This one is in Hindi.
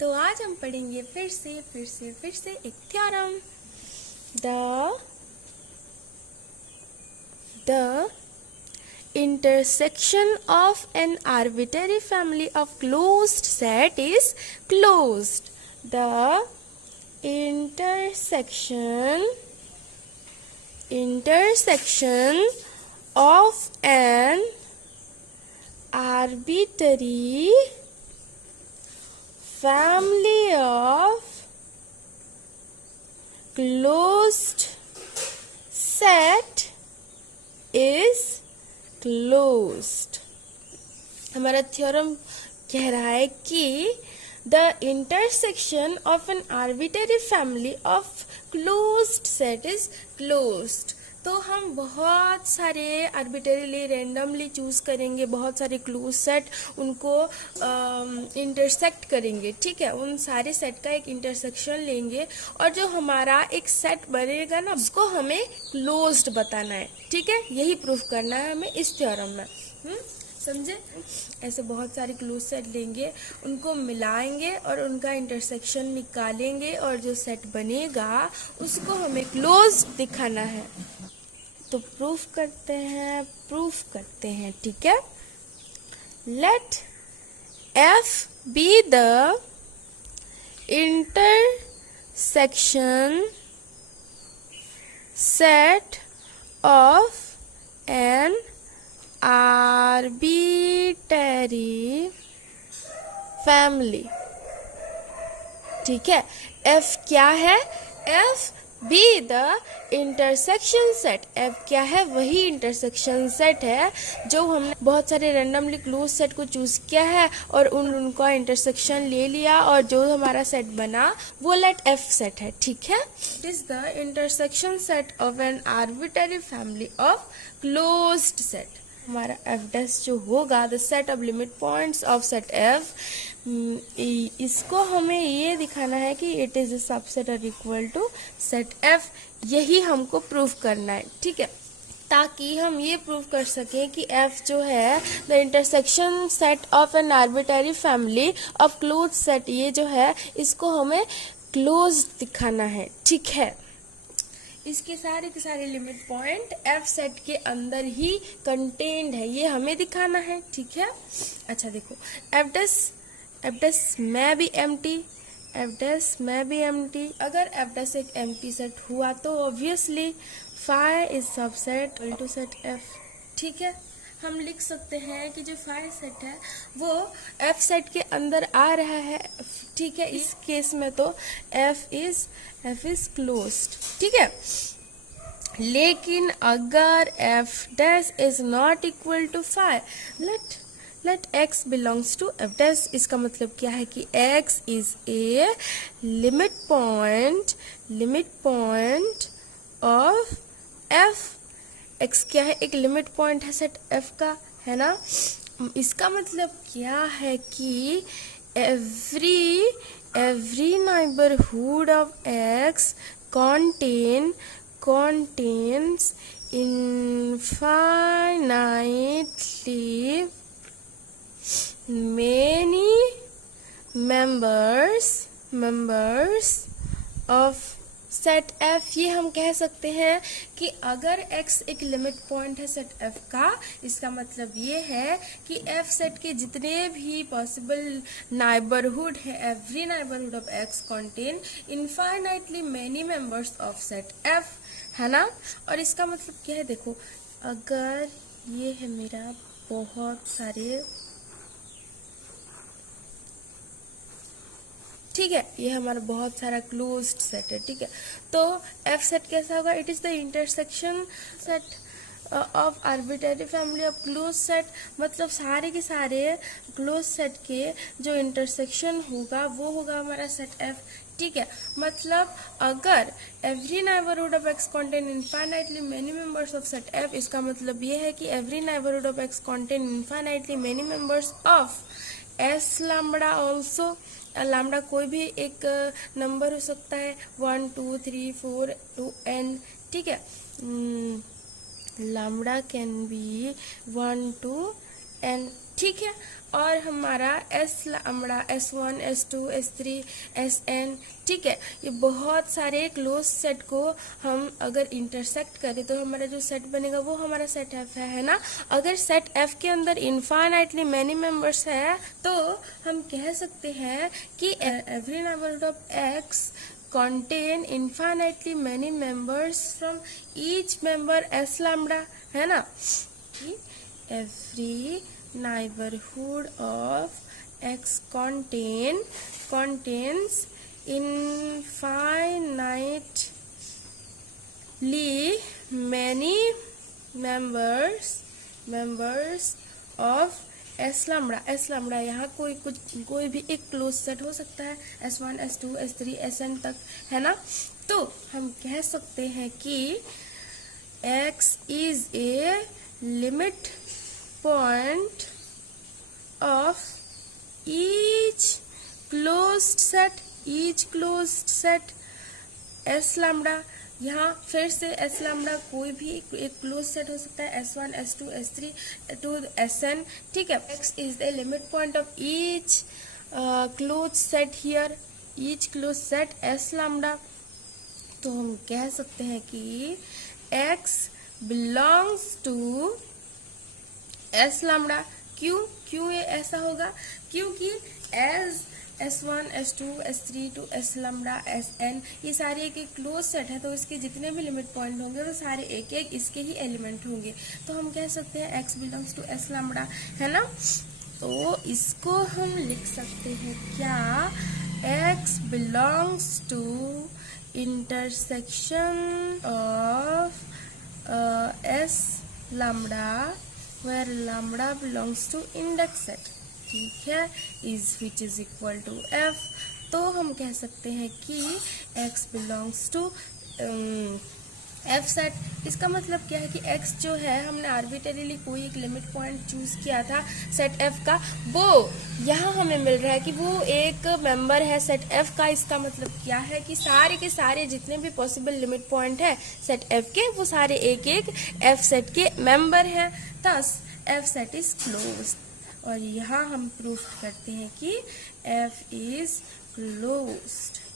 तो आज हम पढ़ेंगे फिर से एक theorem. The intersection of an arbitrary family of closed set is closed. The intersection of an arbitrary family of closed set is closed. हमारा थ्योरम कह रहा है कि the intersection of an arbitrary family of closed set is closed. तो हम बहुत सारे आर्बिटरीली रेंडमली चूज करेंगे, बहुत सारे क्लोज सेट उनको इंटरसेक्ट करेंगे, ठीक है। उन सारे सेट का एक इंटरसेक्शन लेंगे और जो हमारा एक सेट बनेगा ना उसको हमें क्लोज्ड बताना है, ठीक है। यही प्रूफ करना है हमें इस थ्योरम में, समझे। ऐसे बहुत सारे क्लोज सेट लेंगे, उनको मिलाएंगे और उनका इंटरसेक्शन निकालेंगे और जो सेट बनेगा उसको हमें क्लोज दिखाना है। तो प्रूफ करते हैं, ठीक है। Let F be the intersection set of an arbitrary family, ठीक है। F क्या है? F be the intersection set. F क्या है? वही इंटरसेक्शन सेट है जो हमने बहुत सारे रैंडमली क्लोज सेट को चूज किया है और उनका इंटरसेक्शन ले लिया और जो हमारा सेट बना वो लेट F सेट है, ठीक है। It is the intersection set of an arbitrary family of closed set. हमारा F डैश जो होगा the set of limit points of set F, इसको हमें ये दिखाना है कि इट इज अ सबसेट और इक्वल टू सेट F। यही हमको प्रूफ करना है, ठीक है, ताकि हम ये प्रूफ कर सकें कि F जो है the intersection set of an arbitrary family of close set, ये जो है इसको हमें क्लोज दिखाना है, ठीक है। इसके सारे के सारे लिमिट पॉइंट F सेट के अंदर ही कंटेन्ड है, ये हमें दिखाना है, ठीक है। अच्छा देखो, F डैश में भी एम्प्टी, अगर F डैश एक एम्प्टी सेट हुआ तो obviously phi is subset to set F, ठीक है। हम लिख सकते हैं कि जो फाई सेट है वो F सेट के अंदर आ रहा है, ठीक है। इस केस में तो F इज क्लोज्ड, ठीक है। लेकिन अगर F dash is not equal to phi, let X belongs to F dash. इसका मतलब क्या है कि X is a limit point of F। X क्या है? एक लिमिट पॉइंट है सेट F का, है ना। इसका मतलब क्या है कि every neighborhood of X contains infinitely many members of set F। ये हम कह सकते हैं कि अगर X एक लिमिट पॉइंट है सेट F का, इसका मतलब ये है कि F सेट के जितने भी पॉसिबल नाइबरहुड है, every neighbourhood of X contain infinitely many members of set F, है ना। और इसका मतलब क्या है? देखो, अगर ये है मेरा बहुत सारे, ठीक है, ये हमारा बहुत सारा क्लोज्ड सेट है, ठीक है। तो F सेट कैसा होगा? It is the intersection set of arbitrary family of close set, मतलब सारे के सारे क्लोज सेट के जो इंटरसेक्शन होगा वो होगा हमारा सेट F, ठीक है। मतलब अगर every neighbourhood of X contain infinitely many members of set F, इसका मतलब ये है कि every neighbourhood of X contain infinitely many members of S lambda also. Lambda कोई भी एक नंबर हो सकता है, 1 2 3 4 to n, ठीक है। Lambda can be 1 to n, ठीक है। और हमारा S lambda, S1, S2, S3, Sn, ठीक है, ये बहुत सारे क्लोज सेट को हम अगर इंटरसेक्ट करें तो हमारा जो सेट बनेगा वो हमारा सेट F है ना। अगर सेट F के अंदर इनफाइनाइटली मैनी मेंबर्स है तो हम कह सकते हैं कि every neighbourhood of X contain infinitely many members from each member S lambda, है ना। Every neighborhood of X contains infinitely many members of S lambda यहाँ कोई भी एक क्लोज सेट हो सकता है, S1, S2, S3, Sn तक, है ना। तो हम कह सकते हैं कि X is a limit point of each closed set S lambda. यहाँ फिर से एस लैम्बडा कोई भी एक क्लोज सेट हो सकता है, S1, S2, S3 to Sn, ठीक है। X is the limit point of each close set here, each close set S lambda. तो हम कह सकते हैं कि X belongs to S lambda. क्यों ये ऐसा होगा? क्योंकि as S1, S2, S3 to S lambda, Sn, ये सारे एक क्लोज सेट है, तो इसके जितने भी लिमिट पॉइंट होंगे वो सारे एक इसके ही एलिमेंट होंगे। तो हम कह सकते हैं X belongs to S lambda, है ना। तो इसको हम लिख सकते हैं क्या? X belongs to intersection of S lambda where lambda belongs to index set, ठीक है, which is equal to F। तो हम कह सकते हैं कि X belongs to F set. इसका मतलब क्या है कि X जो है हमने आर्बिटरीली कोई एक लिमिट पॉइंट चूज किया था सेट F का, वो यहाँ हमें मिल रहा है कि वो एक मेंबर है सेट F का। इसका मतलब क्या है कि सारे के सारे जितने भी पॉसिबल लिमिट पॉइंट है सेट F के वो सारे एक F सेट के मेंबर हैं, thus F set is closed. और यहाँ हम प्रूफ करते हैं कि F इज क्लोज्ड।